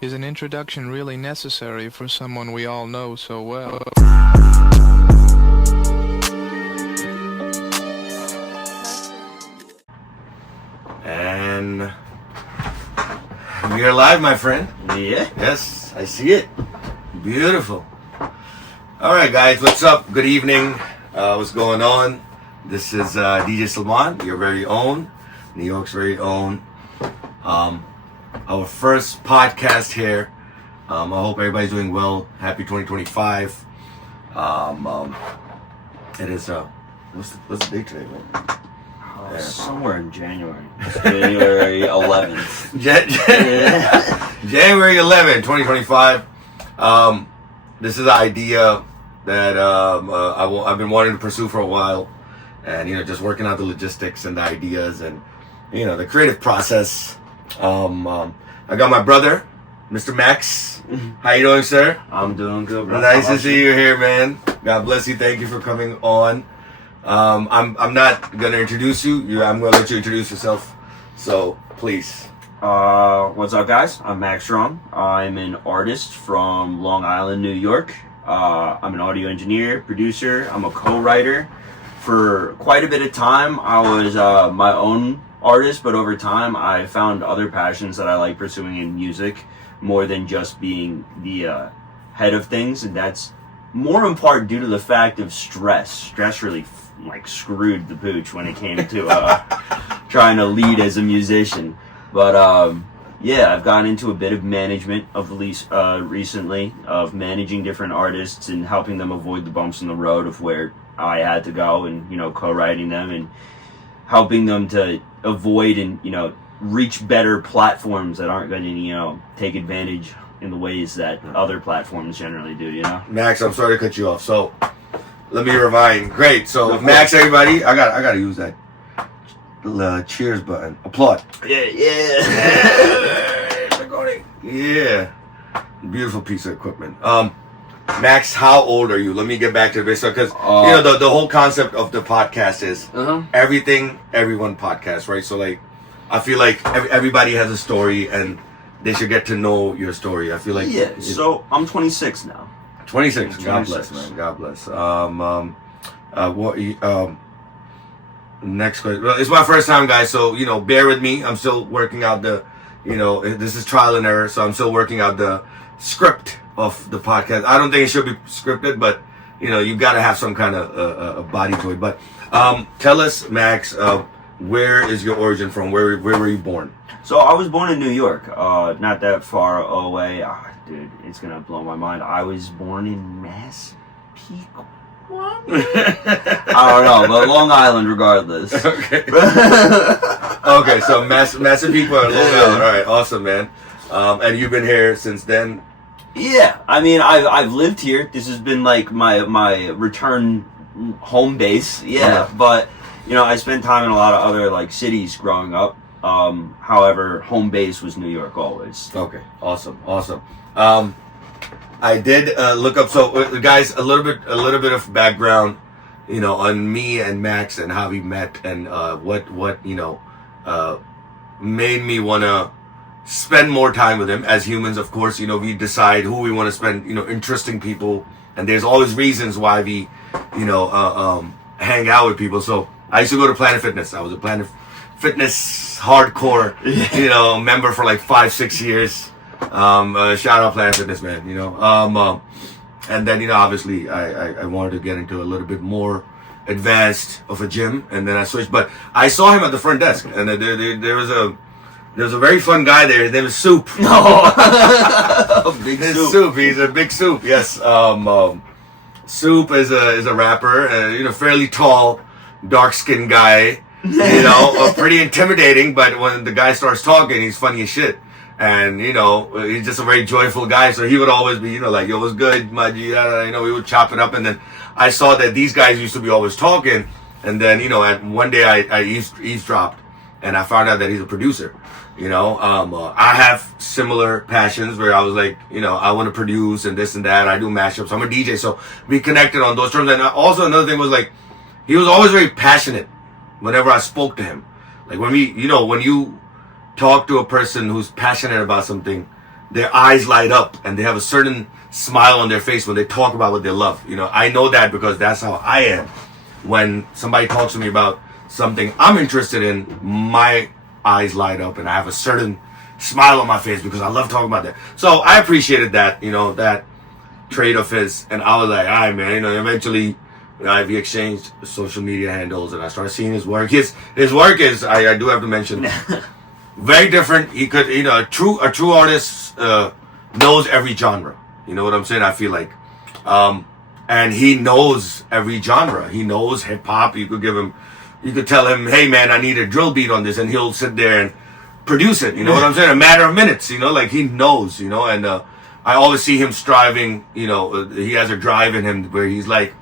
Is an introduction really necessary for someone we all know so well? And we are live, my friend. Yeah. Yes, I see it. Beautiful. All right, guys, what's up? Good evening. What's going on? This is DJ Salman, your very own, New York's very own. Our first podcast here. I hope everybody's doing well. Happy 2025. It is what's the date today, man? Somewhere in January. January 11th. January 11th, 2025. This is an idea that I've been wanting to pursue for a while, and just working out the logistics and the ideas and the creative process. I got my brother, Mr. Max. How you doing, sir? I'm doing good, bro. Nice to see you here, man. God bless you. Thank you for coming on. I'm not gonna introduce you. I'm gonna let you introduce yourself. So please. What's up, guys? I'm Max Strong. I'm an artist from Long Island, New York. I'm an audio engineer, producer. I'm a co-writer. For quite a bit of time, I was my own artist, but over time, I found other passions that I like pursuing in music more than just being the head of things, and that's more in part due to the fact of stress. Stress really screwed the pooch when it came to trying to lead as a musician. But I've gotten into a bit of management of recently, of managing different artists and helping them avoid the bumps in the road of where I had to go, and co-writing them and helping them to avoid and reach better platforms that aren't going to take advantage in the ways that other platforms generally do. Max, I'm sorry to cut you off. So let me rewind. Great. So Max, everybody, I got to use that cheers button. Applaud. Yeah. Beautiful piece of equipment. Max, how old are you? Let me get back to this because the whole concept of the podcast is everything, everyone podcast, right? So I feel like everybody has a story and they should get to know your story. I feel like So I'm 26 now. 26. God bless, man. God bless. Next question. Well, it's my first time, guys, so bear with me. I'm still working out the this is trial and error, so I'm still working out the script of the podcast. I don't think it should be scripted, but you got to have some kind of a body to it. But tell us, Max, where is your origin from? Where were you born? So I was born in New York, not that far away. Dude, it's gonna blow my mind. I was born in Massapequa. I don't know, but Long Island regardless. Okay. Okay, so Massapequa, Long Island. All right, awesome, man. And you've been here since then? Yeah, I mean, I've lived here. This has been my return home base. Yeah, but I spent time in a lot of other cities growing up. However, home base was New York always. Okay, awesome. I did look up. So, guys, a little bit of background, on me and Max and how we met and what made me want to spend more time with him. As humans, of course, we decide who we want to spend. Interesting people, and there's always reasons why we, hang out with people. So I used to go to Planet Fitness. I was a Planet Fitness hardcore, member for 5-6 years. Shout out Planet Fitness, man. And then obviously I wanted to get into a little bit more advanced of a gym, and then I switched. But I saw him at the front desk, and there was a very fun guy there. His name is Soup. Big Soup. He's a big Soup. Yes. Soup is a rapper. Fairly tall, dark skinned guy. Pretty intimidating. But when the guy starts talking, he's funny as shit. And, he's just a very joyful guy. So he would always be, yo, what's good, my G? We would chop it up. And then I saw that these guys used to be always talking. And then, one day I eavesdropped and I found out that he's a producer. I have similar passions where I was like, I want to produce and this and that. I do mashups. I'm a DJ. So we connected on those terms. And also another thing was he was always very passionate whenever I spoke to him. When you talk to a person who's passionate about something, their eyes light up and they have a certain smile on their face when they talk about what they love. You know, I know that because that's how I am. When somebody talks to me about something I'm interested in, my eyes light up and I have a certain smile on my face because I love talking about that. So I appreciated that, you know, that trait of his, and I was like, all right, man, you know, eventually we exchanged social media handles and I started seeing his work. His work is, I do have to mention, very different. He could, you know, a true artist knows every genre. You know what I'm saying? I feel like, and he knows every genre. He knows hip hop. You could tell him, hey man, I need a drill beat on this, and he'll sit there and produce it. You know what I'm saying? A matter of minutes. You know, like he knows. You know, and I always see him striving. You know, he has a drive in him where he's like,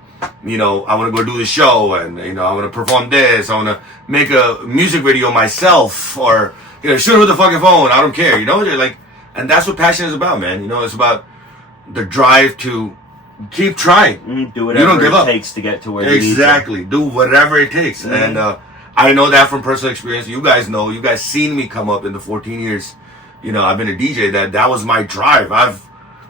you know, I want to go do the show, and you know, I want to perform this. I want to make a music video myself, or you know, shoot it with the fucking phone. I don't care. You know, like, and that's what passion is about, man. You know, it's about the drive to keep trying. Do whatever you don't give it up. takes to get to where you need to. Exactly. Do whatever it takes. And I know that from personal experience. You guys know. You guys seen me come up in the 14 years. You know, I've been a DJ. That was my drive. I've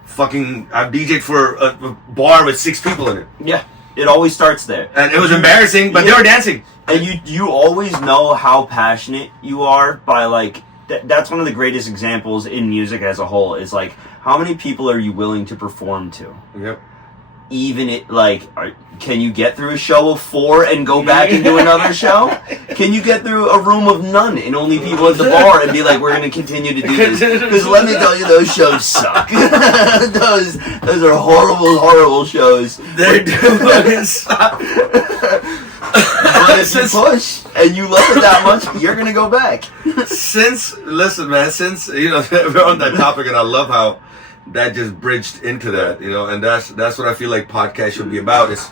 DJed for a bar with 6 people in it. Yeah. It always starts there. And it was embarrassing, but they were dancing. And you always know how passionate you are by, like, that's one of the greatest examples in music as a whole, is like, how many people are you willing to perform to? Yep. Even it, like, can you get through a show of 4 and go back and do another show? Can you get through a room of none and only people at the bar and be like, we're going to continue to do this? Because let me tell you, those shows suck. those are horrible, horrible shows. They do suck. But if you push and you love it that much, you're going to go back. Listen, man, you know, we're on that topic, and I love how that just bridged into that, you know, and that's what I feel like podcast should be about. It's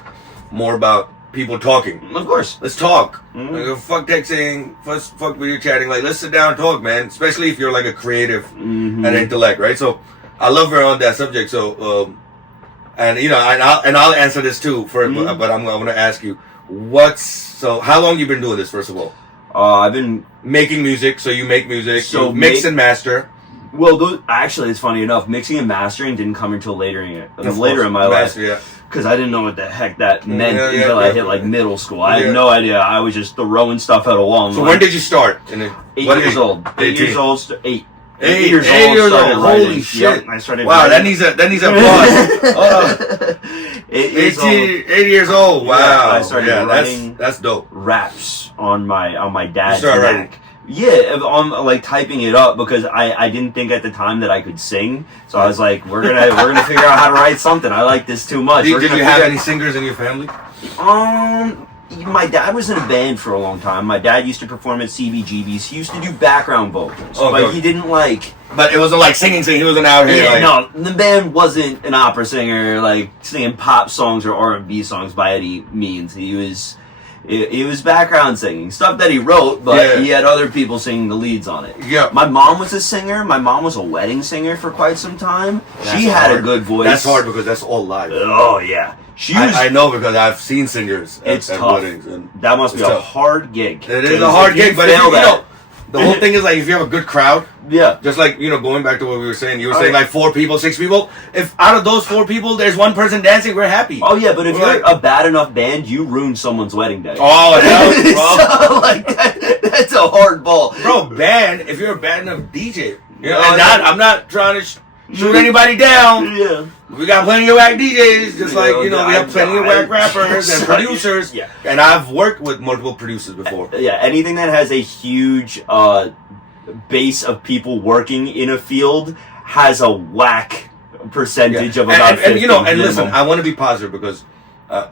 more about people talking. Of course. Let's talk. Like, fuck texting, fuck video chatting. Like, let's sit down and talk, man. Especially if you're like a creative and intellect, right? So I love her on that subject. So, and you know, and I'll answer this too. But I'm going to ask you, how long you been doing this? First of all, I've been making music. So you make music. So you mix and master. Well, actually, it's funny enough. Mixing and mastering didn't come until later in my life. Yeah. Because I didn't know what the heck that meant until I hit like middle school. I had no idea. I was just throwing stuff out along. So when did you start? 8 years old. 8 years old. 8 years old. Holy shit! Yep, I started. Wow, that needs applause. 8 years old. Wow. Yeah, I started writing. That's dope. Raps on my dad's Mac. writing. Yeah, on like typing it up because I didn't think at the time that I could sing. So I was like, we're gonna figure out how to write something. I like this too much. Did you have any singers in your family? My dad was in a band for a long time. My dad used to perform at CBGB's. He used to do background vocals, but he didn't like. But it wasn't like singing. He wasn't out here. Yeah, no, the band wasn't an opera singer, like singing pop songs or R&B songs by any means. It was background singing, stuff that he wrote, but he had other people singing the leads on it. Yeah. My mom was a singer. My mom was a wedding singer for quite some time. She had a good voice. That's hard because that's all live. Oh, yeah. I know because I've seen singers at tough. Weddings. And that must be a hard gig. It is a hard gig, but the whole thing is like if you have a good crowd, just like, you know, going back to what we were saying, you were saying like 4 people, 6 people. If out of those 4 people, there's one person dancing, we're happy. Oh yeah, but if you're a bad enough band, you ruin someone's wedding day. Oh hell, bro! So, like that's a hard ball, bro. If you're a bad enough DJ, you know, I'm not trying to shoot anybody down. Yeah. We got plenty of whack DJs, just like, you know, we have plenty of whack rappers and producers. Yeah. And I've worked with multiple producers before. Yeah, anything that has a huge base of people working in a field has a whack percentage of about 50. And you know, and listen, I want to be positive because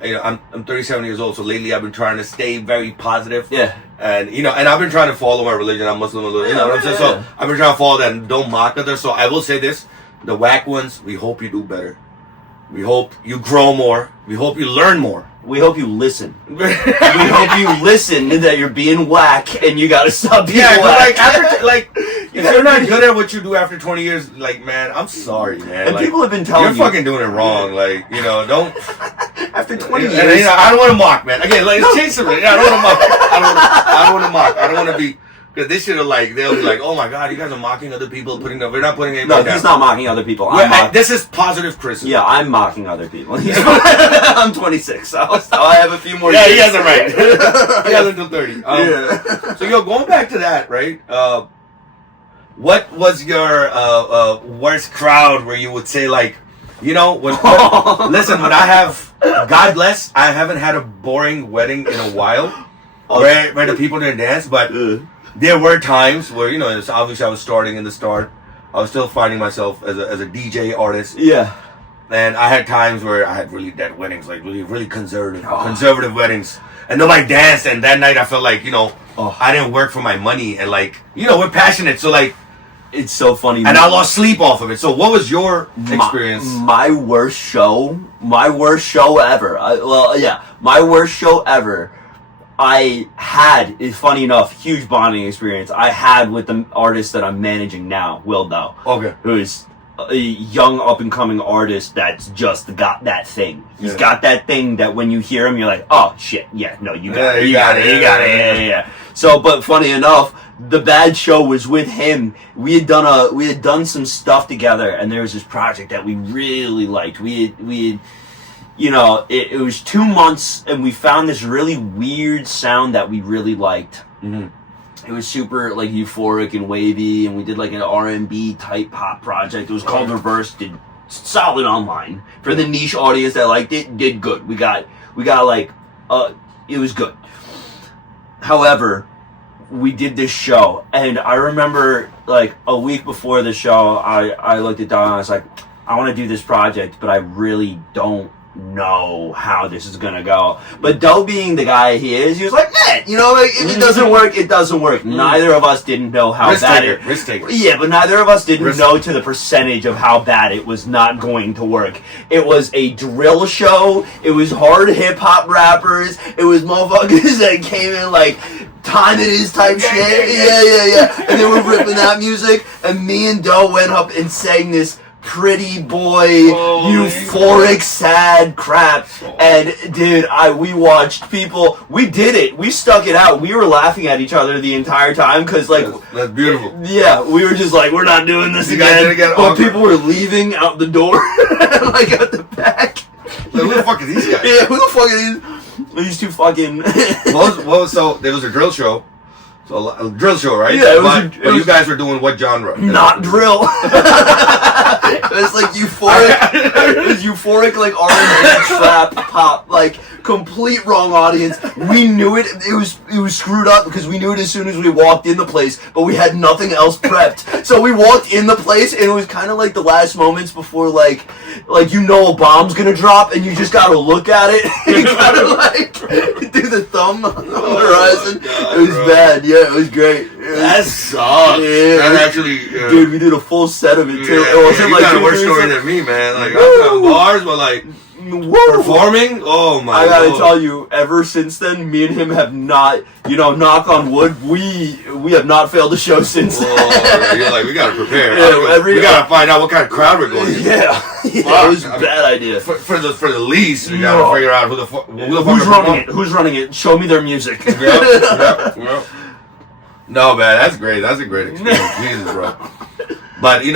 you know, I'm 37 years old, so lately I've been trying to stay very positive. Yeah. And you know, and I've been trying to follow my religion. I'm Muslim, you know what I'm saying? So I've been trying to follow that and don't mock others. So I will say this. The whack ones, we hope you do better. We hope you grow more. We hope you learn more. We hope you listen. We hope you listen that you're being whack and you gotta stop being whack. If you're not good at what you do after 20 years, like, man, I'm sorry, man. And people have been telling you're fucking doing it wrong. Like, you know, don't. After 20 years. And, you know, I don't want to mock, man. Again, let's change something. I don't want to mock. I don't want to mock. I don't want to be Because they should have they'll be like, oh my god, you guys are mocking other people, we're not putting it. No, he's not mocking other people. This is positive criticism. Yeah, I'm mocking other people. I'm 26, so I have a few more years. Yeah, he has it right. He has until 30. So, going back to that, right? What was your worst crowd where you would say, like, listen, when I have, God bless, I haven't had a boring wedding in a while where the people didn't dance, but there were times where, it's obviously I was starting in the start. I was still finding myself as a DJ artist. Yeah. And I had times where I had really dead weddings, like really conservative weddings. And nobody danced, and that night I felt like, I didn't work for my money, and we're passionate, so it's so funny. And I lost sleep off of it. So what was your experience? My worst show ever. My worst show ever. I had, is funny enough, huge bonding experience I had with the artist that I'm managing now, Will Dow. Okay. Who's a young up-and-coming artist that's just got that thing. He's got that thing that when you hear him, you're like, oh, shit, yeah, no, you got it. You got it. Yeah. So, but funny enough, the bad show was with him. We had done some stuff together, and there was this project that we really liked. We had it was 2 months, and we found this really weird sound that we really liked. Mm-hmm. It was super euphoric and wavy, and we did an R&B type pop project. It was called Reverse. Did solid online for the niche audience that liked it. Did good. We got it was good. However, we did this show, and I remember a week before the show, I looked at Don and I was like, I want to do this project, but I really don't know how this is gonna go. But Doe being the guy he is, he was like, man, if it doesn't work, it doesn't work. Neither of us didn't know how bad it. Risk taker. Yeah, but neither of us didn't know to the percentage of how bad it was not going to work. It was a drill show. It was hard hip hop rappers. It was motherfuckers that came in time it is type shit. Yeah. And they were ripping that music, and me and Doe went up and sang this pretty boy, euphoric, sad crap. And dude, we watched people. We did it. We stuck it out. We were laughing at each other the entire time because that's beautiful. Yeah, we were just we're not doing this again. But people were leaving out the door, at the back. Who the fuck are these guys? Yeah, who the fuck are these two fucking? So there was a drill show. So a drill show, right? Yeah, you guys were doing what genre? Not drill. It was euphoric. It was euphoric, R&B, trap, pop, complete wrong audience. We knew it. It was screwed up because we knew it as soon as we walked in the place, but we had nothing else prepped. So we walked in the place, and it was kind of the last moments before, a bomb's gonna drop, and you just gotta look at it. You gotta do the thumb on the horizon. It was bad. Yeah, it was great. That sucks. Yeah, that actually, dude, we did a full set of it too. It wasn't you got a worse story than me, man. I've done bars, but performing. Oh my! I gotta tell you, ever since then, me and him have not, knock on wood, we have not failed a show since. You're we gotta prepare. We gotta find out what kind of crowd we're going to. Yeah, it was a bad idea. For the least, we gotta figure out who the fuck. Who's running it? Who's running it? Show me their music. Yep. No, man, that's great. That's a great experience. Jesus, bro. But it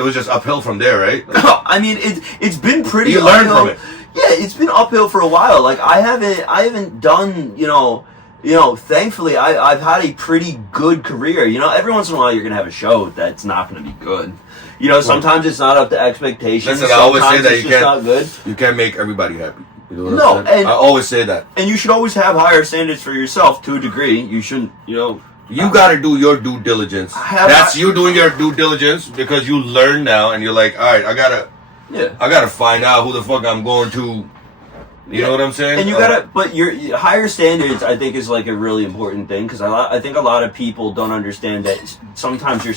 was just uphill from there, right? I mean, it's been pretty. You learned from it. Yeah, it's been uphill for a while. I haven't done. Thankfully, I've had a pretty good career. Every once in a while, you're gonna have a show that's not gonna be good. Sometimes it's not up to expectations. Listen, I always say that not good. You can't make everybody happy. No, and I always say that. And you should always have higher standards for yourself to a degree. You shouldn't, You got to do your due diligence. That's you doing your due diligence because you learn now, and you're like, all right, I gotta find out who the fuck I'm going to. You know what I'm saying? And you gotta, but your higher standards, I think, is a really important thing because I think a lot of people don't understand that sometimes your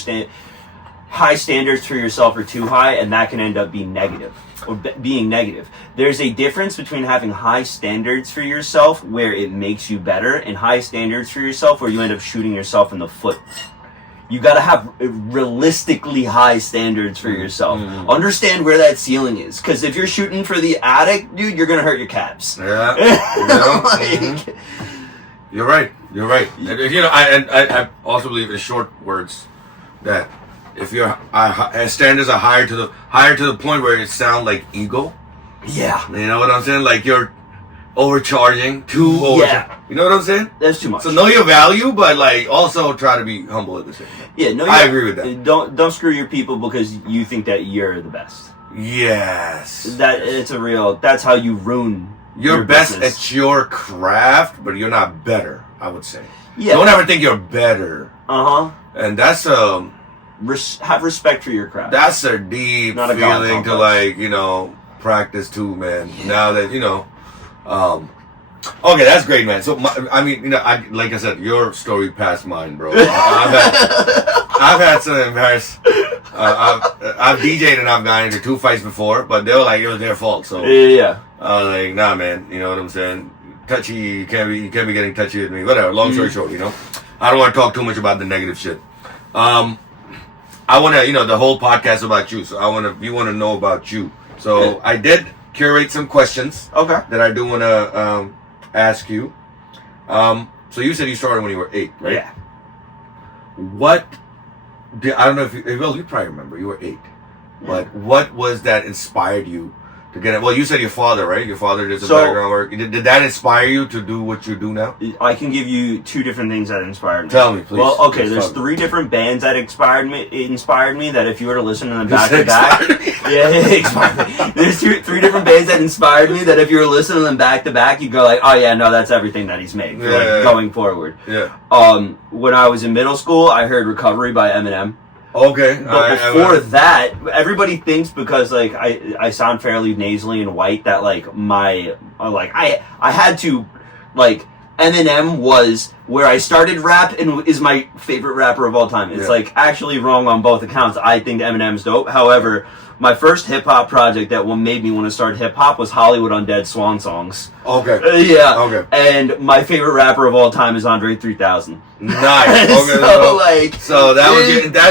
high standards for yourself are too high, and that can end up being negative. Or being negative. There's a difference between having high standards for yourself where it makes you better and high standards for yourself where you end up shooting yourself in the foot. You gotta have realistically high standards for yourself. Mm-hmm. Understand where that ceiling is. Because if you're shooting for the attic, dude, you're gonna hurt your calves. Yeah. You're right. You're right. I also believe in short words that if your standards are higher to the point where it sounds like ego. Yeah. You know what I'm saying? Like you're overcharging, Yeah. You know what I'm saying? That's too much. So know your value, but like also try to be humble at the same time. Yeah, no, I agree with that. Don't screw your people because you think that you're the best. Yes. That's how you ruin You're your best business. at your craft, but you're not better, I would say. Yeah. Don't ever think you're better. Uh-huh. And that's have respect for your craft. that's a deep Not a God feeling to complex. practice too, man. Now that okay, that's great, man. So like I said, your story passed mine, bro. I've had some embarrassing. I've DJ'd and I've gotten into 2 fights before, but they were like it was their fault. So Yeah. I was like, nah, man. You know what I'm saying? Touchy, you can't be getting touchy with me. Whatever. Long story short, I don't want to talk too much about the negative shit. I want to, the whole podcast is about you. So we want to know about you. So I did curate some questions. Okay. That I do want to ask you. So you said you started when you were 8, right? Yeah. I don't know if you probably remember. You were 8. But what was that inspired you to get it? Well, you said your father, right? Your father did some background work. Did that inspire you to do what you do now? I can give you 2 different things that inspired me. Tell me, please. Well, okay, there's 3 different bands that inspired me that if you were to listen to them back to back. Yeah, it inspired me. There's 3 different bands that inspired me that if you were listening to them back to back, you go like, oh yeah, no, that's everything that he's made going forward. Yeah. When I was in middle school, I heard Recovery by Eminem. Okay. But before that, everybody thinks because like I sound fairly nasally and white that like I had to like Eminem was where I started rap and is my favorite rapper of all time. It's like actually wrong on both accounts. I think Eminem's dope. However, my first hip hop project that made me want to start hip hop was Hollywood Undead Swan Songs. Okay. Yeah. Okay. And my favorite rapper of all time is Andre 3000. Nice. Okay. So that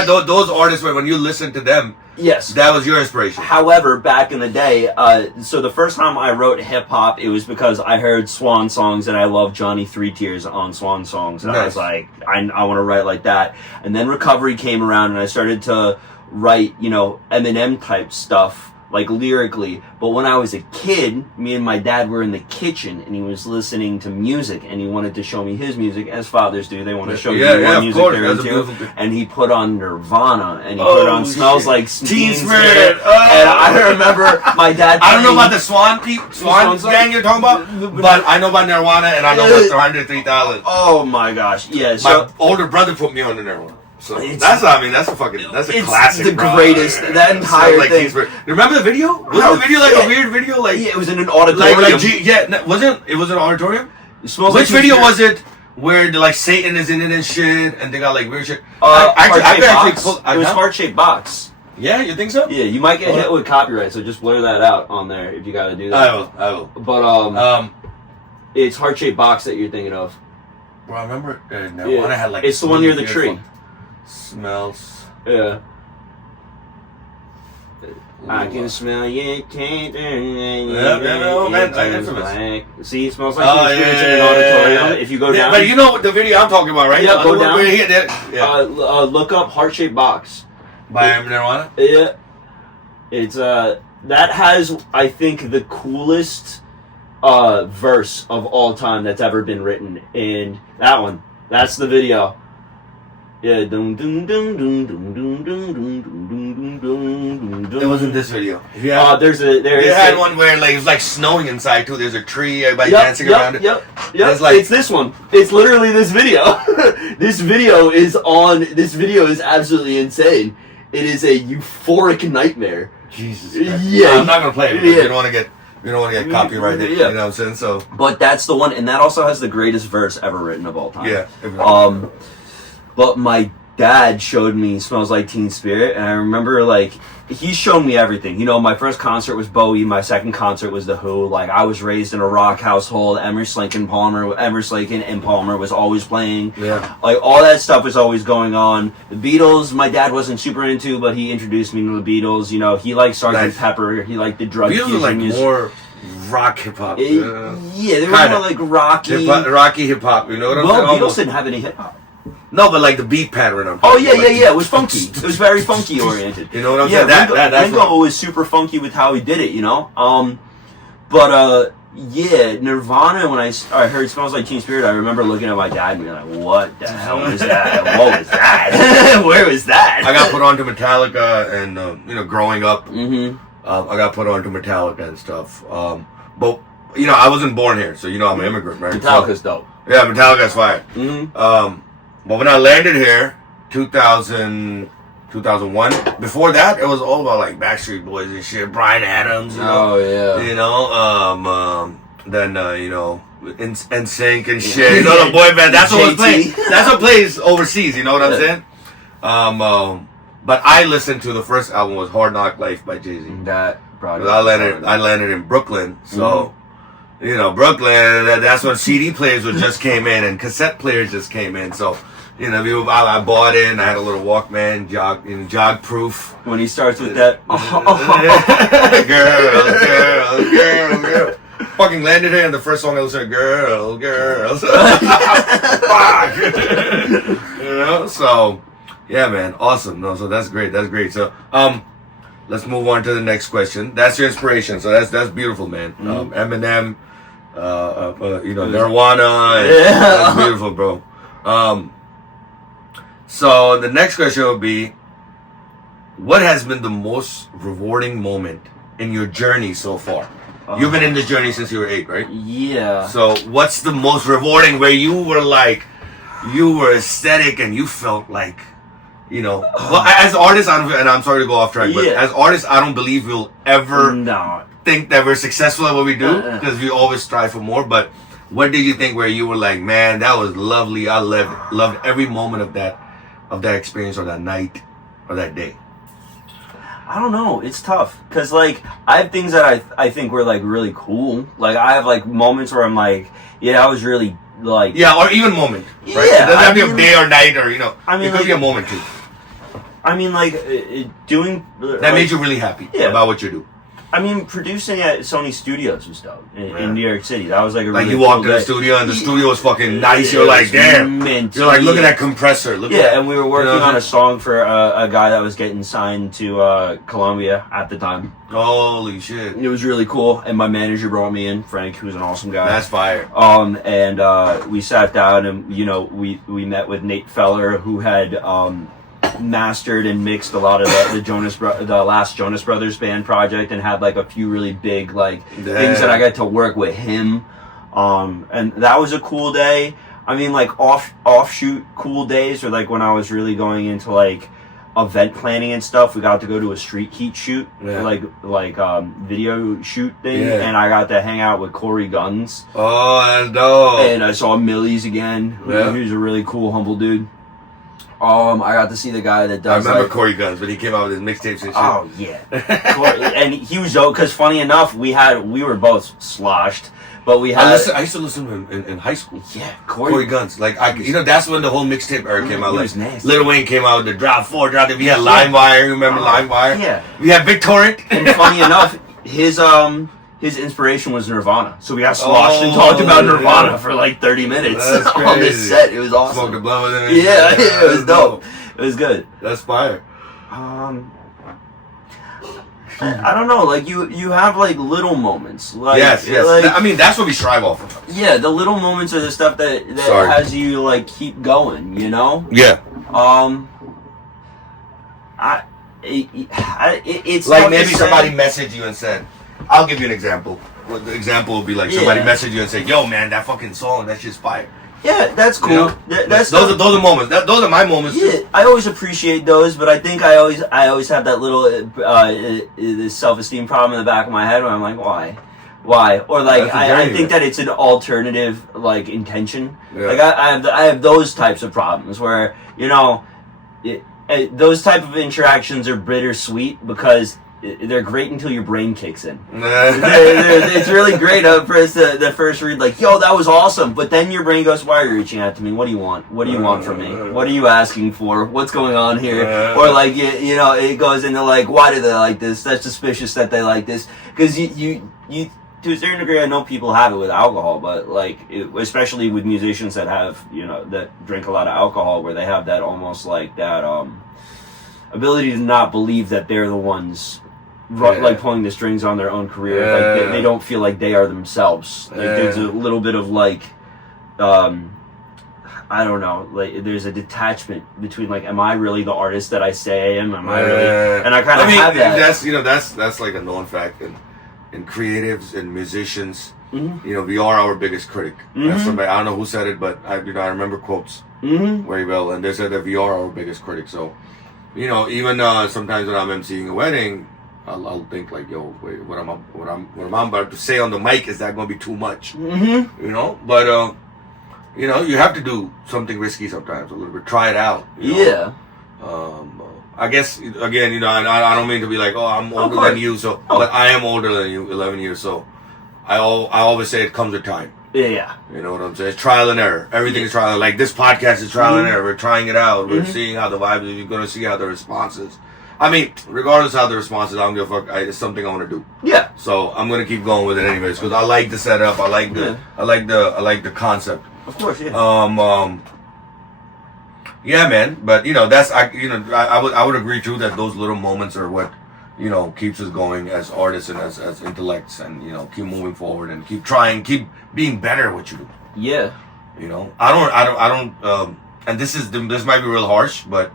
was those artists when you listen to them. Yes. That was your inspiration. However, back in the day, so the first time I wrote hip hop, it was because I heard Swan Songs and I loved Johnny 3 Tears on Swan Songs, and I was like, I want to write like that. And then Recovery came around, and I started to write, Eminem type stuff, like lyrically. But when I was a kid, me and my dad were in the kitchen, and he was listening to music, and he wanted to show me his music, as fathers do. They want to show you what music they're into. And he put on Nirvana, and he put on Smells Like Teen Spirit. And I remember my dad. I don't know about the Swan gang you're talking about, but I know about Nirvana, and I know about 300,000. Oh my gosh, yeah. My older brother put me on the Nirvana. So that's a classic. The greatest. That entire thing. Remember the video? Was the video like a weird video? Like it was in an auditorium. It was an auditorium. Which video was it? Where like Satan is in it and shit, and they got like weird shit. It was Heart-Shaped Box. Yeah, you think so? Yeah, you might get hit with copyright, so just blur that out on there if you got to do that. I will. But it's Heart-Shaped Box that you're thinking of. Bro, I remember Nirvana had like. It's the one near the tree. Smells. Yeah. I can smell your taint. See, it smells like Teen Spirit's in an auditorium. If you go down. But you know the video I'm talking about, right? Yeah, go down. Look up Heart-Shaped Box. By Nirvana? Yeah. It's, that has, I think, the coolest verse of all time that's ever been written. And that one. That's the video. Yeah, it wasn't this video. Yeah, They had one where like it was like snowing inside too. There's a tree, everybody dancing around it. Yep. It's this one. It's literally this video. This video is absolutely insane. It is a euphoric nightmare. Jesus Christ. Yeah. I'm not gonna play it because we don't want to get copyrighted. Yeah. You know what I'm saying? So. But that's the one, and that also has the greatest verse ever written of all time. Yeah. But my dad showed me Smells Like Teen Spirit, and I remember, like, he's shown me everything. My first concert was Bowie, my second concert was The Who. Like, I was raised in a rock household. Emerson, Lake and Palmer was always playing. Yeah. Like, all that stuff was always going on. The Beatles, my dad wasn't super into, but he introduced me to the Beatles. He liked Sgt. Pepper. He liked the drug Beatles are like music. more rock hip hop. Yeah, they were more like rocky. Rocky hip hop. You know what I'm saying? Well, Beatles didn't have any hip hop. No, but like the beat pattern. Oh yeah. It was funky. It was very funky oriented. You know what I'm saying? That's Ringo was super funky with how he did it. You know. Yeah, Nirvana. When I heard "Smells Like Teen Spirit," I remember looking at my dad and being like, "What the hell was that? What was that? Where was that?" I got put onto Metallica, and growing up, Mm-hmm. I got put onto Metallica and stuff. But I wasn't born here, so I'm an immigrant, right? Metallica's dope. Yeah, Metallica's fire. Mm-hmm. But when I landed here, 2001. Before that, it was all about like Backstreet Boys and shit, Bryan Adams. Oh yeah. Then NSYNC and shit. The boy band. That's what was playing. That's what plays overseas. You know what I'm saying? But I listened to the first album was Hard Knock Life by Jay-Z. That brought it. I landed in Brooklyn, so. Brooklyn. That's when CD players just came in and cassette players just came in. So. I bought it and I had a little Walkman, jog proof. When he starts with that, girl. Fucking landed here and the first song I listened to, girls. Fuck. So, yeah, man, awesome. No, so that's great. So, let's move on to the next question. That's your inspiration. So that's beautiful, man. Eminem, Nirvana. That's beautiful, bro. So the next question would be, what has been the most rewarding moment in your journey so far? You've been in this journey since you were 8, right? Yeah. So what's the most rewarding where you were aesthetic and you felt like, well, as artists, and I'm sorry to go off track, but as artists, I don't believe we'll ever think that we're successful at what we do because we always strive for more. But what did you think where you were like, man, that was lovely. I loved every moment of that experience or that night or that day? I don't know. It's tough because like I have things that I think were like really cool. Like I have like moments where I'm like, I was really like or even moment. Right? Yeah, It doesn't have to be a day or night or it could be a moment too. I mean, like doing that made you really happy about what you do. I mean, producing at Sony Studios was dope in New York City. That was like a really you walked cool in the day. studio and the studio was fucking nice. You're like, damn. You're like, look at that compressor. And we were working on a song for a guy that was getting signed to Columbia at the time. Holy shit! It was really cool, and my manager brought me in, Frank, who's an awesome guy. That's fire. And we sat down and we met with Nate Feller, who had mastered and mixed a lot of the last Jonas Brothers band project, and had like a few really big things that I got to work with him. And that was a cool day. I mean, like offshoot cool days, or like when I was really going into like event planning and stuff. We got to go to a street heat shoot, video shoot thing, and I got to hang out with Corey Guns. Oh, that's dope. And I saw Millies again. Who's a really cool, humble dude. I got to see the guy that does. I remember Corey Guns, but he came out with his mixtapes and shit. Oh yeah, and he was dope because funny enough, we were both sloshed, but we had. I used to listen to him in high school. Yeah, Corey Guns. Like that's when the whole mixtape era came out. He Like was nasty. Lil Wayne came out with the Drop 4, Drop. We had LimeWire. Remember LimeWire? Yeah. We had BitTorrent. And funny enough, his inspiration was Nirvana. So we got sloshed and talked about Nirvana for like 30 minutes on this set. It was awesome. Smoked a blunt with him. Yeah, it was dope. It was good. That's fire. I don't know, like you have like little moments. Like, yes. Like, I mean, that's what we strive off of. Yeah, the little moments are the stuff that has you like keep going, Yeah. It's like maybe somebody messaged you and said, I'll give you an example. The example would be like somebody messaged you and said, yo man, that fucking song, that shit's fire. Yeah, that's cool. Those are moments. Those are my moments too. I always appreciate those, but I think I always have that little self-esteem problem in the back of my head where I'm like, why? Or like I think that it's an alternative like intention. Yeah. Like I have those types of problems where those type of interactions are bittersweet because they're great until your brain kicks in. It's really great at first, the first read, like, yo, that was awesome. But then your brain goes, why are you reaching out to me? What do you want? What do you want from me? What are you asking for? What's going on here? Or like, it goes into like, why do they like this? That's suspicious that they like this. Because you to a certain degree, I know people have it with alcohol, but like, especially with musicians that have, that drink a lot of alcohol, where they have that almost like that ability to not believe that they're the ones like pulling the strings on their own career. Yeah. Like they don't feel like they are themselves. Like there's a little bit of like, I don't know, like there's a detachment between like, am I really the artist that I say I am? Am I really? And I kind of have that. That's like a known fact in creatives and musicians. Mm-hmm. We are our biggest critic. Mm-hmm. That's somebody, I don't know who said it, but I remember quotes very well, and they said that we are our biggest critic. So, even sometimes when I'm emceeing a wedding, I'll think like, yo, wait, what am I about to say on the mic? Is that going to be too much? Mm-hmm. But you have to do something risky sometimes, a little bit, try it out. Yeah. I guess again, I don't mean to be like, oh, I'm older than you, but I am older than you, 11 years. So I always say it comes with time. Yeah. You know what I'm saying? It's trial and error. Everything is trial. Like this podcast is trial and error. We're trying it out. We're seeing how the vibe is. You're gonna see how the response is. I mean, regardless of how the response is, I don't give a fuck. It's something I want to do. Yeah. So I'm gonna keep going with it anyways because I like the setup. I like the concept. Of course, yeah. Yeah, man. But I would agree too that those little moments are what keeps us going as artists and as intellects, and keep moving forward and keep trying, keep being better at what you do. Yeah. I don't. And this might be real harsh, but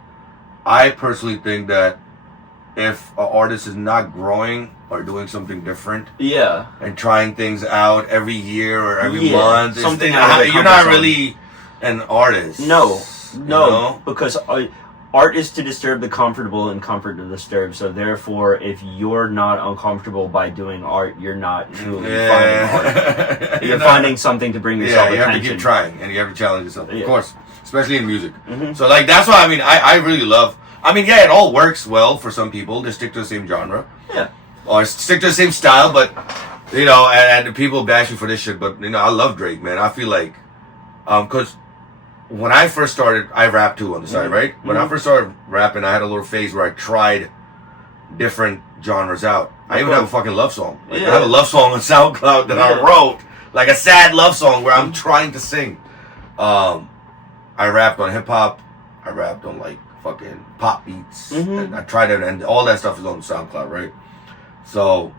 I personally think that if an artist is not growing or doing something different, and trying things out every year or every month, you're not really an artist. No, because art is to disturb the comfortable and comfort to disturb. So therefore, if you're not uncomfortable by doing art, you're not truly finding art. You're finding something to bring yourself attention. You have to keep trying, and you have to challenge yourself, of course, especially in music. Mm-hmm. So like that's why I really love. It all works well for some people. They stick to the same genre. Yeah. Or stick to the same style, but and people bash you for this shit. But I love Drake, man. I feel like, because when I first started, I rap too on the side, right? When I first started rapping, I had a little phase where I tried different genres out. I even have a fucking love song. I have a love song on SoundCloud that I wrote, like a sad love song where I'm trying to sing. I rapped on hip hop. I rapped on like fucking pop beats. And I tried it, and all that stuff is on SoundCloud, right? So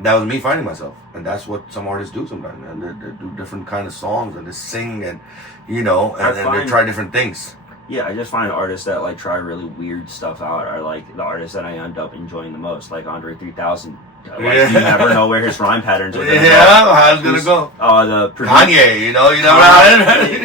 that was me finding myself, and that's what some artists do sometimes, man. They do different kind of songs, and they sing, and they try different things. Yeah, I just find artists that like try really weird stuff out are like the artists that I end up enjoying the most, like Andre 3000. Like, you never know where his rhyme patterns are gonna go. How's it gonna go? Kanye, you know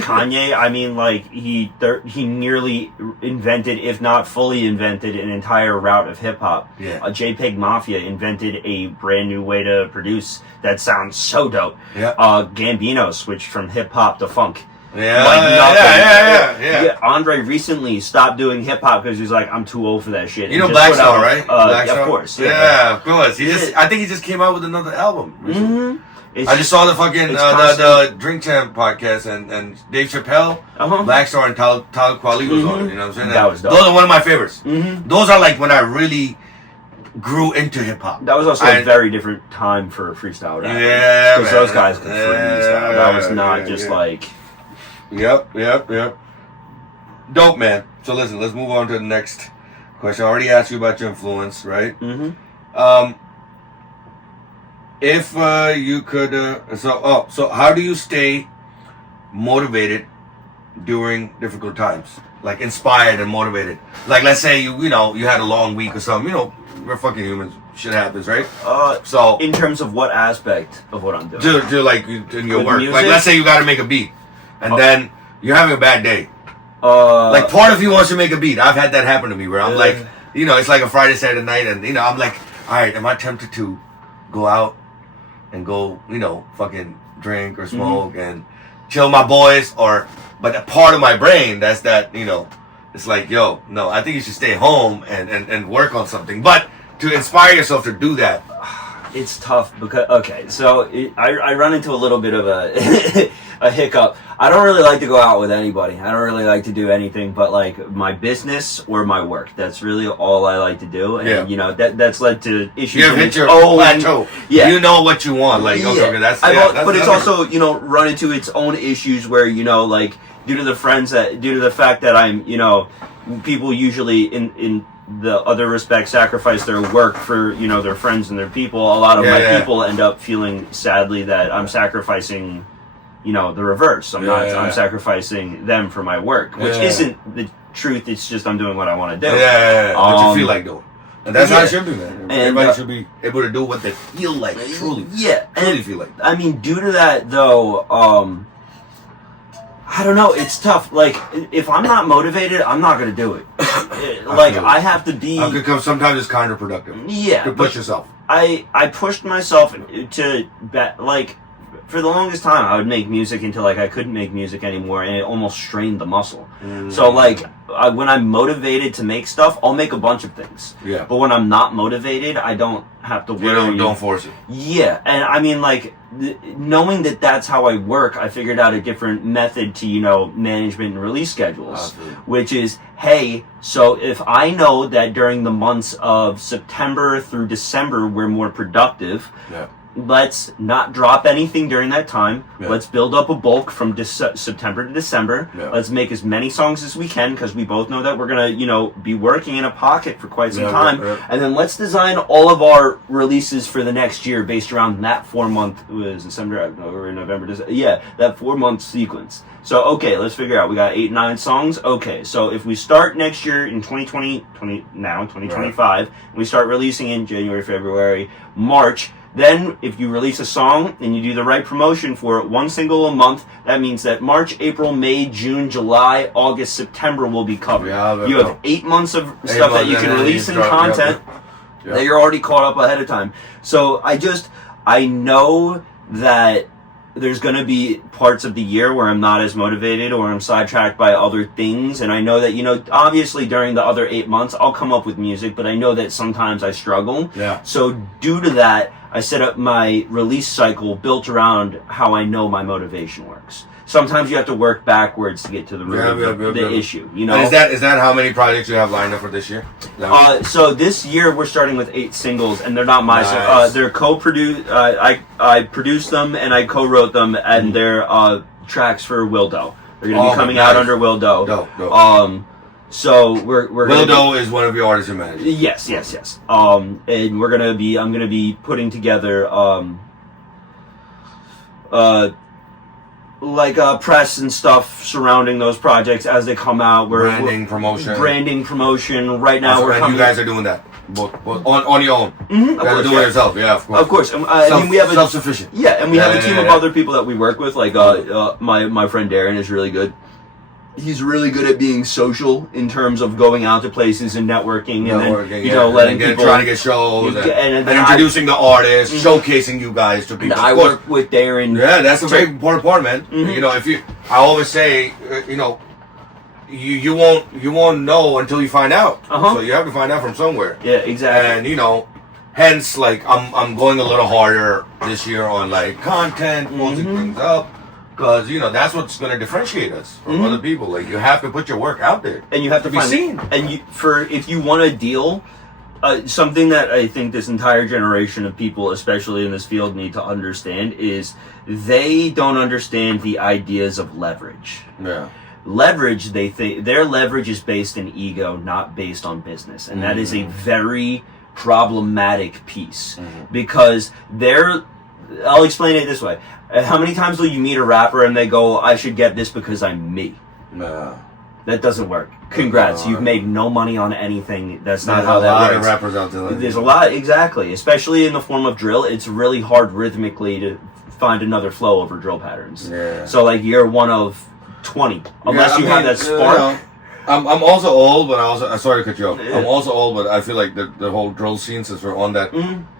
Kanye, I mean, like he nearly invented, if not fully invented, an entire route of hip hop. Yeah. JPEG Mafia invented a brand new way to produce that sounds so dope. Yeah. Gambino switched from hip hop to funk. Yeah. Andre recently stopped doing hip hop because he's like, I'm too old for that shit. Black Star, right? Black Star? Of course. Yeah, of course. I think he just came out with another album recently. I just saw the fucking the Drink Champ podcast and Dave Chappelle, Black Star, and Talib Kweli was on it. You know what I'm saying? That was dope. Those are one of my favorites. Those are like when I really grew into hip hop. That was also a very different time for freestyle rap. Yeah, because those guys could freestyle. That was not just like. Yep. Dope, man. So listen, let's move on to the next question. I already asked you about your influence, right? If you could, so how do you stay motivated during difficult times? Like inspired and motivated. Like let's say you had a long week or something. We're fucking humans. Shit happens, right? So in terms of what aspect of what I'm doing? To like in your work. Music? Like let's say you got to make a beat. And then you're having a bad day. Like part of you wants to make a beat. I've had that happen to me where I'm like, it's like a Friday, Saturday night, and I'm like, all right, am I tempted to go out and go, fucking drink or smoke and chill with my boys? But a part of my brain that's that, it's like, yo, no, I think you should stay home and work on something. But to inspire yourself to do that. It's tough because, so I run into a little bit of a hiccup. I don't really like to go out with anybody. I don't really like to do anything but like my business or my work. That's really all I like to do. And you know, that's led to issues. You've hit your plateau. Yeah. You know what you want. Like, okay, that's but it's also, you know, run into its own issues where, you know, like due to the fact that I'm, you know, people usually in the other respect sacrifice their work for, you know, their friends and their people. A lot of my people end up feeling sadly that I'm sacrificing, you know, the reverse. I'm sacrificing them for my work, which isn't the truth. It's just I'm doing what I want to do. What you feel like doing. And that's how it should be, man. Everybody should be able to do what they feel like, truly. Yeah. Truly feel like. I mean, due to that, though, I don't know. It's tough. Like, if I'm not motivated, I'm not going to do it. Like, I have to be... Because sometimes it's counterproductive. Yeah. To push yourself. I pushed myself to... like, for the longest time, I would make music until, like, I couldn't make music anymore, and it almost strained the muscle. So, like, when I'm motivated to make stuff, I'll make a bunch of things. Yeah. But when I'm not motivated, I don't have to worry. You don't force it. Yeah. And, I mean, like... knowing that that's how I work, I figured out a different method to, you know, management and release schedules, which is, hey, so if I know that during the months of September through December we're more productive, let's not drop anything during that time. Let's build up a bulk from September to December. Let's make as many songs as we can, because we both know that we're going to, you know, be working in a pocket for quite some time. And then let's design all of our releases for the next year based around that 4-month, was December, November, December, that 4-month sequence. So, okay, let's figure out. We got 8-9 songs. Okay, so if we start next year in 2025, and we start releasing in January, February, March, then, if you release a song and you do the right promotion for it, 1 single a month, that means that March, April, May, June, July, August, September will be covered. You have 8 months of stuff that you can release in content that you're already caught up ahead of time. So I know that there's going to be parts of the year where I'm not as motivated or I'm sidetracked by other things. And I know that, you know, obviously during the other 8 months, I'll come up with music, but I know that sometimes I struggle. So due to that, I set up my release cycle built around how I know my motivation works. Sometimes you have to work backwards to get to the root of the issue. You know, is that how many projects you have lined up for this year? So this year we're starting with 8 singles, and they're not my songs. They're co-produced. I produced them and I co-wrote them, and they're tracks for Wildo. They're going to be coming out under Wildo. Dope. So we're Wildo is one of your artists and managers. Yes. And I'm gonna be putting together press and stuff surrounding those projects as they come out. Branding promotion. Right now, you guys are doing that both on your own. You guys are doing it yourself. Yeah, of course. Of course. And we have self-sufficient. Yeah, and we have a team of other people that we work with. Like my friend Darren is really good. He's really good at being social in terms of going out to places and networking, and then, you know, letting people trying to get shows and then introducing the artists, showcasing you guys to people. I work with Darren. Yeah, that's a very important part, man. You know, I always say, you know, you won't know until you find out. So you have to find out from somewhere. Yeah, exactly. And you know, hence, like I'm going a little harder this year on like content, posting things up. Because, you know, that's what's going to differentiate us from other people. Like, you have to put your work out there. And you have to be seen. And if you want to deal, something that I think this entire generation of people, especially in this field, need to understand is they don't understand the ideas of leverage. Yeah. Leverage, they think, their leverage is based in ego, not based on business. And that is a very problematic piece. Because I'll explain it this way. How many times will you meet a rapper and they go, I should get this because I'm me? Nah. That doesn't work. Congrats. You've made no money on anything. That's not how that works. There's a lot of rappers out there. There's a lot, exactly. Especially in the form of drill. It's really hard rhythmically to find another flow over drill patterns. Yeah. So, like, you're one of 20. Unless you have that spark. You know, I'm also old, but I'm sorry to cut you off. I'm also old, but I feel like the whole drill scene, since we're on that,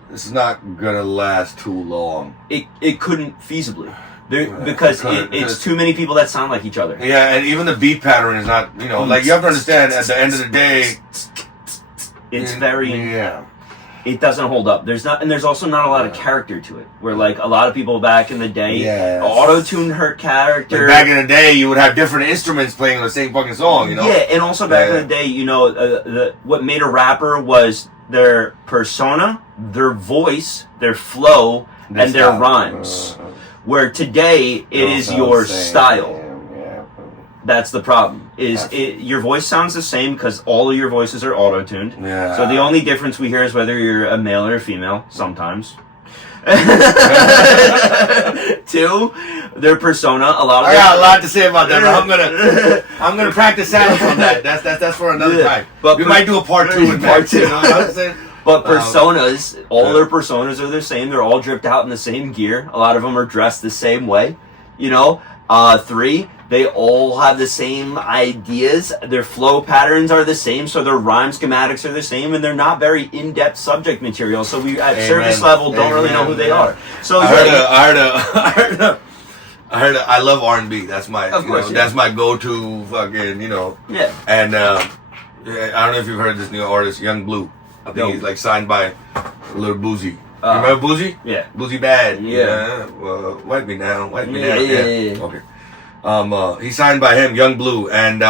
this is not gonna last too long. It couldn't feasibly. Because it's too many people that sound like each other. Yeah, and even the beat pattern is not, you know, like you have to understand at the end of the day, it's very... Yeah. it doesn't hold up. There's also not a lot of character to it. Where like a lot of people back in the day, auto-tune her character. Like back in the day, you would have different instruments playing on the same fucking song, you know? Yeah, and also back in the day, you know, what made a rapper was their persona, their voice, their flow, and their rhymes. Where today, it is your style. That's the problem. Your voice sounds the same because all of your voices are auto-tuned. Yeah. So the only difference we hear is whether you're a male or a female, sometimes. 2, their persona. I got a lot to say about that, but I'm gonna practice silence on that. That's for another time. But we might do a part 2 with part 2. You know what I'm saying? But personas, all their personas are the same. They're all dripped out in the same gear. A lot of them are dressed the same way. You know, 3, they all have the same ideas. Their flow patterns are the same, so their rhyme schematics are the same, and they're not very in-depth subject material. So we, at service level, don't really know who they are. So I love R&B. That's my, that's my go-to fucking, you know. Yeah. And I don't know if you've heard this new artist, Young Blue. I think he's like signed by Lil Boozy. You remember Boozy? Yeah. Boozy Bad. Yeah. Well, wipe me down. Wipe me down. Yeah. Okay. He's signed by him, Young Blue, and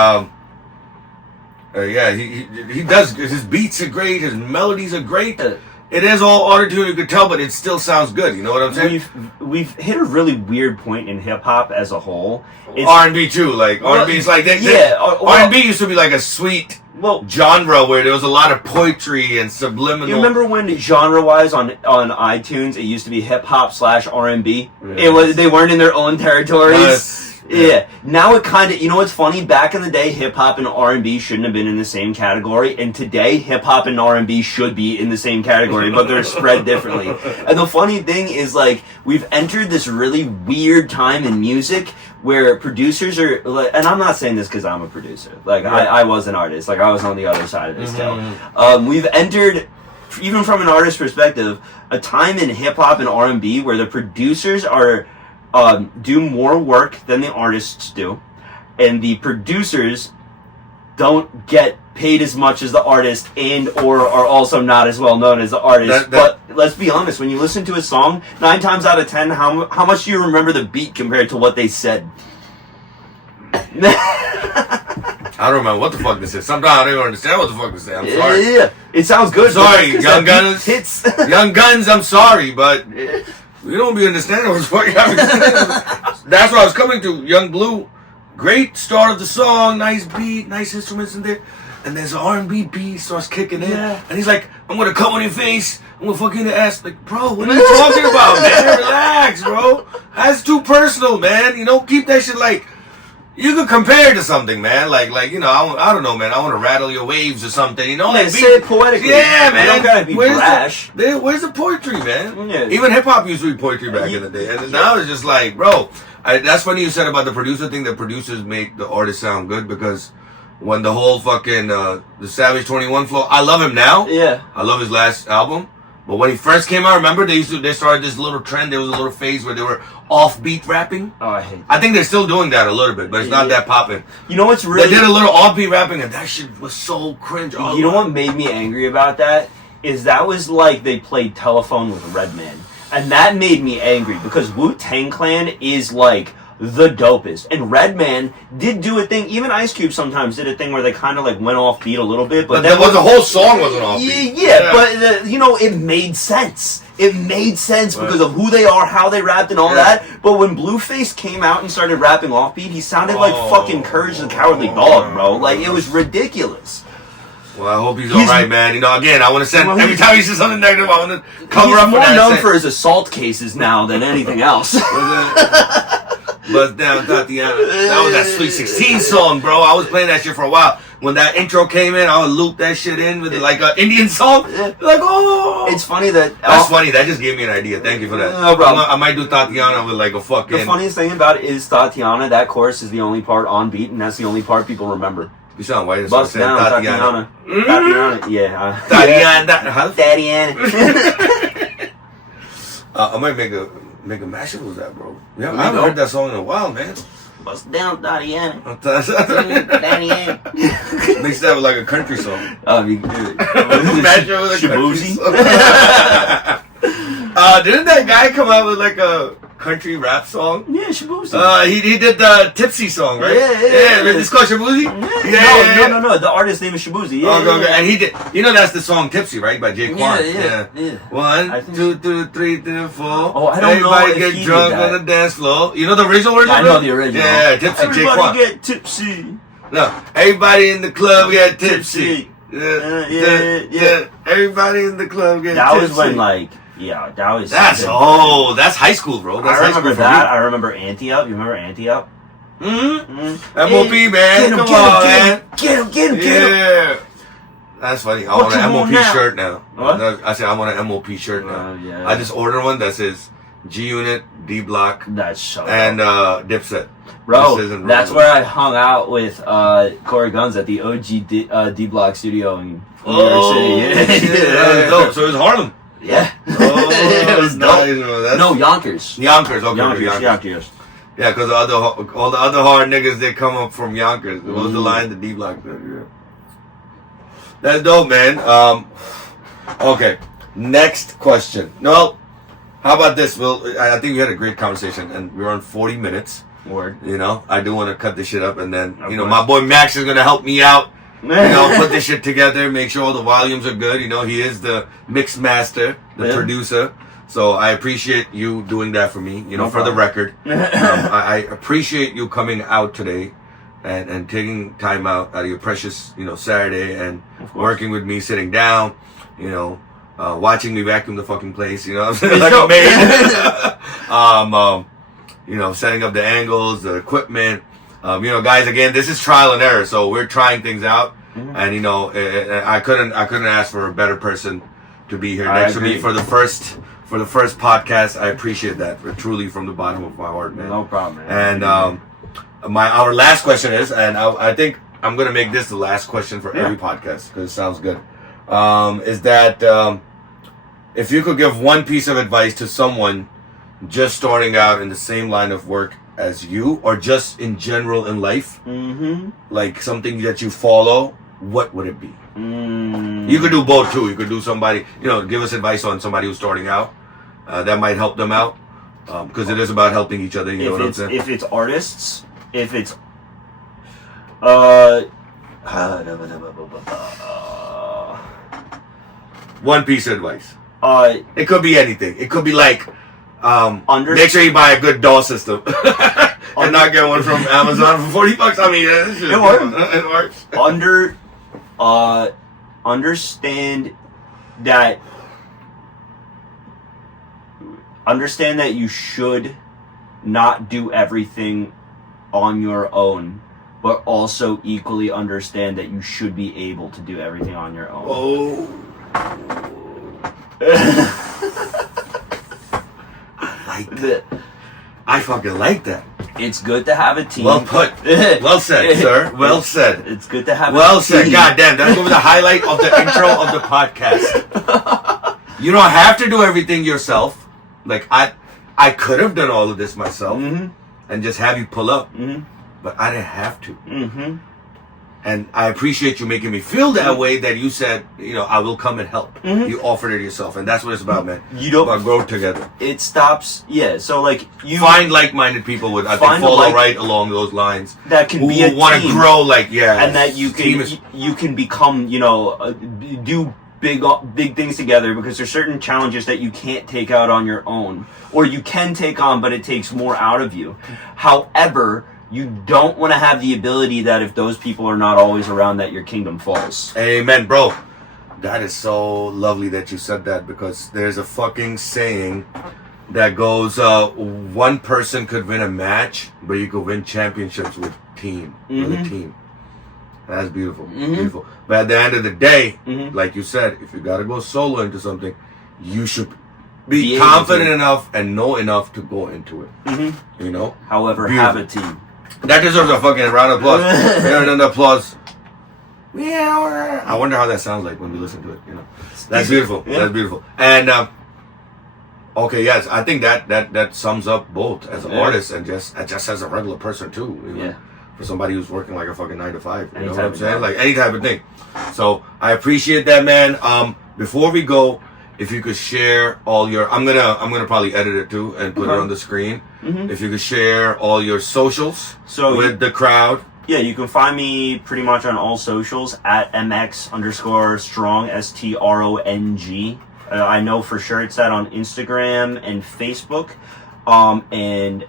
he does. His beats are great. His melodies are great. It is all auto-tune, you could tell, but it still sounds good. You know what I'm saying? We've hit a really weird point in hip hop as a whole. R&B too, like R&B is like that. R&B used to be like a sweet genre where there was a lot of poetry and subliminal. You remember when genre-wise on iTunes it used to be hip hop / R&B? Yes. They weren't in their own territories. Yes. Yeah. Now it kind of, you know what's funny? Back in the day, hip hop and R&B shouldn't have been in the same category, and today hip hop and R&B should be in the same category, but they're spread differently. And the funny thing is, like, we've entered this really weird time in music where producers are, and I'm not saying this because I'm a producer. Like, I was an artist. Like, I was on the other side of this too. We've entered, even from an artist perspective, a time in hip hop and R&B where the producers are do more work than the artists do, and the producers don't get paid as much as the artist, and or are also not as well known as the artist. But let's be honest, when you listen to a song, 9 times out of 10, how much do you remember the beat compared to what they said? I don't remember what the fuck this is. Sometimes I don't even understand what the fuck this is. I'm sorry. Yeah, it sounds good. Sorry, Young Guns. Young Guns, I'm sorry, but we don't be understanding what the fuck you have. That's what I was coming to. Young Blue, great start of the song, nice beat, nice instruments in there, and there's an R&B beat starts kicking in, and he's like, "I'm gonna come on your face, I'm gonna fuck you in the ass." Like, bro, what are you talking about, man? Relax, bro. That's too personal, man. You know, keep that shit like. You could compare it to something, man. Like you know, I don't know, man. I want to rattle your waves or something. You know, like say it poetically. Yeah, man. You don't gotta be brash. Where's the poetry, man? Yeah. Even hip hop used to be poetry back in the day, and now it's just like, bro. That's funny you said about the producer thing. The producers make the artist sound good because when the whole fucking the Savage 21 flow, I love him now. Yeah, I love his last album. But when he first came out, remember they started this little trend. There was a little phase where they were offbeat rapping. Oh, I hate that. I think they're still doing that a little bit, but it's not that popping. You know what's really? They did a little offbeat rapping, and that shit was so cringe. You know what made me angry about that is that was like they played telephone with Redman, and that made me angry because Wu-Tang Clan is like the dopest, and Redman did do a thing. Even Ice Cube sometimes did a thing where they kind of like went off beat a little bit, but that was the whole song wasn't off beat. Yeah, but you know, it made sense. It made sense because of who they are, how they rapped, and all that. But when Blueface came out and started rapping offbeat, he sounded like fucking Courage the Cowardly Dog, bro. Like, it was ridiculous. Well, I hope he's alright, man. You know, again, I want to send every time he says something negative, I want to cover up for that. He's more known for his assault cases now than anything else. Bust Down Tatiana. That was that Sweet 16 song, bro. I was playing that shit for a while. When that intro came in, I would loop that shit in with like an Indian song. Like, oh. It's funny that... That's funny. That just gave me an idea. Thank you for that. No problem. I might do Tatiana with like a fucking... The funniest thing about it is Tatiana, that chorus is the only part on beat, and that's the only part people remember. You sound white. Bust Down Tatiana. Tatiana. Yeah. Tatiana. Tatiana. I might make a mashup with that, bro. Yeah, I haven't heard that song in a while, man. Bust down, Daddy Ann. Mixed Daddy Ann. that with like a country song. Oh, you Imagine it with a country Shabuzi? song. Didn't that guy come out with like a country rap song? Yeah, Shabuzi. He did the Tipsy song, right? Yeah. It's called Shabuzi? No. The artist name is Shabuzi. Yeah, Okay. And he did. You know that's the song Tipsy, right? By Jay Quan. Yeah. 1, 2, 3, 4. Oh, I don't know Everybody if get he drunk did that. on the dance floor. You know the original version? I know the original. Yeah, Tipsy, Jay Quan. Everybody get tipsy. No, everybody in the club get tipsy. Yeah. Everybody in the club get That tipsy. was when that was. That's high school, bro. That's I high remember school that. I remember Ante Up. You remember Ante Up? MOP, man. Come on, man. Get him. Yeah. That's funny. I want an MOP shirt now. What? I said I want an MOP shirt now. Yeah. I just ordered one that says G Unit, D Block, That's so. and Dipset. Bro, This isn't that's real. where I hung out with Corey Guns at the OG D Block studio in New York City. Shit, that's dope. So it was Harlem. Yeah. Oh, It was nice, dope. bro. That's No, Yonkers. Yonkers. Okay, Yonkers. Yeah, because all the other hard niggas, they come up from Yonkers. What was the line? The D Block. Yeah. That's dope, man. Okay, next question. No, how about this? I think we had a great conversation, and we're on 40 minutes. Word. You know, I do want to cut this shit up, and then Of you know, course. my boy Max is gonna help me out. You know, put this shit together, make sure all the volumes are good. You know, he is the mix master, the producer. So I appreciate you doing that for me. You know, No for the problem. record, I appreciate you coming out today and taking time out of your precious, you know, Saturday and working with me, sitting down, you know, watching me vacuum the fucking place. You know what I'm saying? Like a maid. You know, setting up the angles, the equipment. You know, guys, again, this is trial and error, so we're trying things out, and you know, I couldn't ask for a better person to be here next to me for the first podcast. I appreciate that, truly from the bottom of my heart, man. No problem, man. And our last question is, and I think I'm gonna make this the last question for every podcast because it sounds good. Is that if you could give one piece of advice to someone just starting out in the same line of work as you, or just in general in life, like something that you follow, what would it be? You could do both too. You could do somebody, you know, give us advice on somebody who's starting out. That might help them out because it is about helping each other. You know what I'm saying? If it's artists, if it's one piece of advice. it It could be anything. It could be like, Under- make sure you buy a good DAW system. And not get one from Amazon for $40. I mean, yeah, It works. It works. Understand that you should not do everything on your own, but also equally understand that you should be able to do everything on your own. Oh. I like that. I fucking like that. It's good to have a team. Well put. Well said, sir. Well said. It's good to have a Well team. said. God damn, that's gonna be the highlight of the intro of the podcast. You don't have to do everything yourself. Like I could have done all of this myself and just have you pull up, but I didn't have to. And I appreciate you making me feel that way. That you said, you know, I will come and help. You offered it yourself, and that's what it's about, man. You don't about grow together. It stops. Yeah. So like you Find like-minded people with I think Find follow like- right along those lines. that can Who be a want to team. grow like And that you team can is- you can become, you know, do big things together, because there's certain challenges that you can't take out on your own, or you can take on, but it takes more out of you. However, you don't want to have the ability that if those people are not always around, that your kingdom falls. Amen, bro. That is so lovely that you said that, because there's a fucking saying that goes, one person could win a match, but you could win championships with a team. That's beautiful. Beautiful. But at the end of the day, like you said, if you gotta go solo into something, you should be able confident to. enough and know enough to go into it. You know? However, Beautiful. have a team. That deserves a fucking round of applause. Round of applause. I wonder how that sounds like when we listen to it. You know, that's beautiful. Yeah. That's beautiful. And Okay, yes, I think that sums up both as an Yeah. artist and just as a regular person too. You know? Yeah. For somebody who's working like a fucking 9 to 5, you Any know what type I'm of saying? job. Like any type of thing. So I appreciate that, man. Before we go, if you could share all your, I'm gonna probably edit it too and put it Okay. on the screen. Mhm. If you could share all your socials So with the crowd. yeah, you can find me pretty much on all socials at mx_strong strong. I know for sure it's that on Instagram and Facebook, and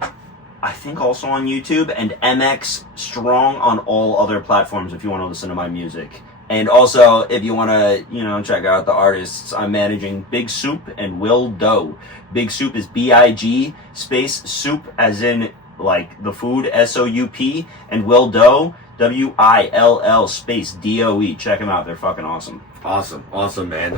I think also on YouTube, and MX Strong on all other platforms if you want to listen to my music. And also, if you want to, check out the artists, I'm managing Big Soup and Will Doe. Big Soup is BIG space soup as in like the food, SOUP, and Will Doe, WILL space DOE. Check them out; they're fucking awesome. Awesome, man.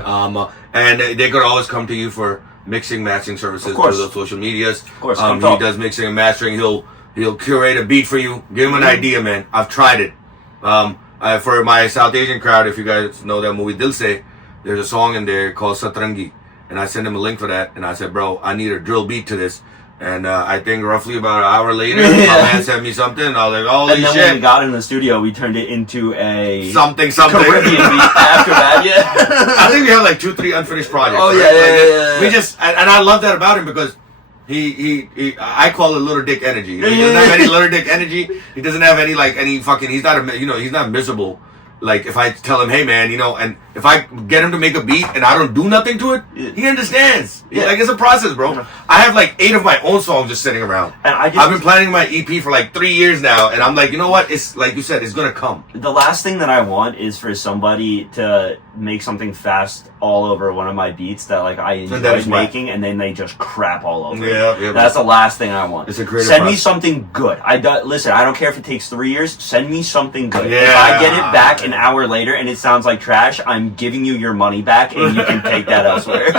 And they could always come to you for mixing, mastering services Of course. through the social medias. Of course, he does mixing and mastering. He'll curate a beat for you. Give him an idea, man. I've tried it. For my South Asian crowd, if you guys know that movie Dil Se, there's a song in there called Satrangi, and I sent him a link for that, and I said, bro, I need a drill beat to this. And I think roughly about an hour later, my man sent me something, and I was like, holy And then shit. when we got in the studio, we turned it into a Something. Caribbean beat after that. Yeah. I think we have like 2-3 unfinished projects. Oh, right? yeah, Like, yeah. We just, and I love that about him because he I call it little dick energy. He doesn't have any little dick energy. He doesn't have any he's not he's not miserable. Like if I tell him, hey man, and if I get him to make a beat and I don't do nothing to it, he understands. Yeah. Like it's a process, bro. I have like 8 of my own songs just sitting around. And I've been planning my EP for like 3 years now, and I'm like, you know what? It's like you said, it's gonna come. The last thing that I want is for somebody to make something fast all over one of my beats that like I that enjoy is whack. making, and then they just crap all over Yeah, it. yeah, That's the last thing I want. It's a creative Send me process. something good. Listen, I don't care if it takes 3 years. Send me something good. If Yeah. I get it back an hour later and it sounds like trash, I'm giving you your money back, and you can take that elsewhere.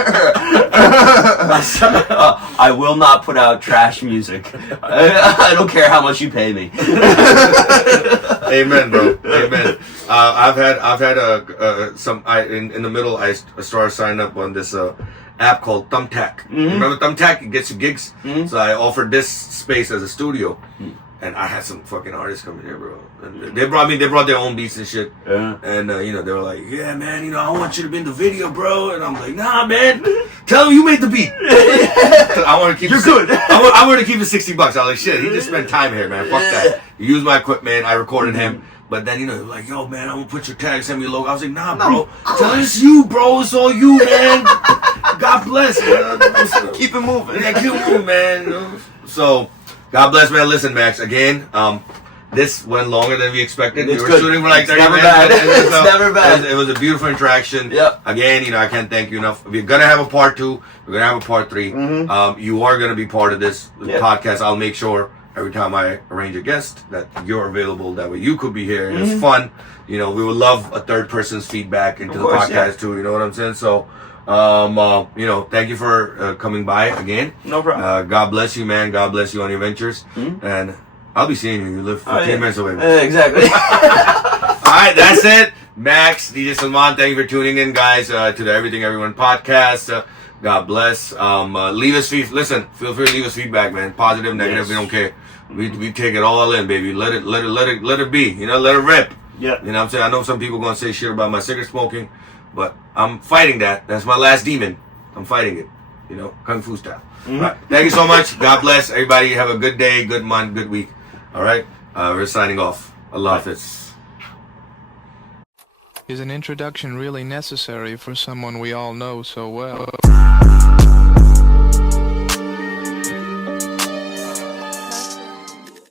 I will not put out trash music. I don't care how much you pay me. Amen, bro. Amen. I've had some. In the middle, I started signing up on this app called Thumbtack. Remember Thumbtack? It gets you gigs. So I offered this space as a studio, and I had some fucking artists come in here, bro. And they brought their own beats and shit. Yeah. And they were like, yeah, man, I want you to be in the video, bro. And I'm like, nah, man. Tell him you made the beat. I want to keep. You're good. I want to keep it $60. I was like, shit. He just spent time here, man. Fuck that. You use my equipment. I recorded him. But then, like, yo, man, I'm going to put your tag, send me a logo. I was like, nah, bro. Tell us you, bro. It's all you, man. God bless, man. Keep it moving. Yeah, keep it moving, man. So, God bless, man. Listen, Max, again, this went longer than we expected. It's We were good. shooting for like It's 30 never minutes. bad. It's never bad. It was a beautiful interaction. Yep. Again, I can't thank you enough. We're going to have a part 2. We're going to have a part 3. You are going to be part of this podcast. I'll make sure every time I arrange a guest that you're available. That way you could be here. And it's fun. We would love a third person's feedback into the podcast too. You know what I'm saying? So, thank you for coming by again. No problem. God bless you, man. God bless you on your ventures. And I'll be seeing you. You live 15 minutes away. Exactly. All right, that's it. Max, DJ Salman, thank you for tuning in, guys, to the Everything Everyone podcast. God bless. Leave us listen, feel free to leave us feedback, man. Positive, negative, Yes. we don't care. We take it all in, baby. Let it be. Let it rip. Yeah. You know what I'm saying? I know some people gonna say shit about my cigarette smoking, but I'm fighting that. That's my last demon. I'm fighting it. Kung Fu style. All right. Thank you so much. God bless everybody. Have a good day, good month, good week. All right. We're signing off. Allah Hafiz. Is an introduction really necessary for someone we all know so well?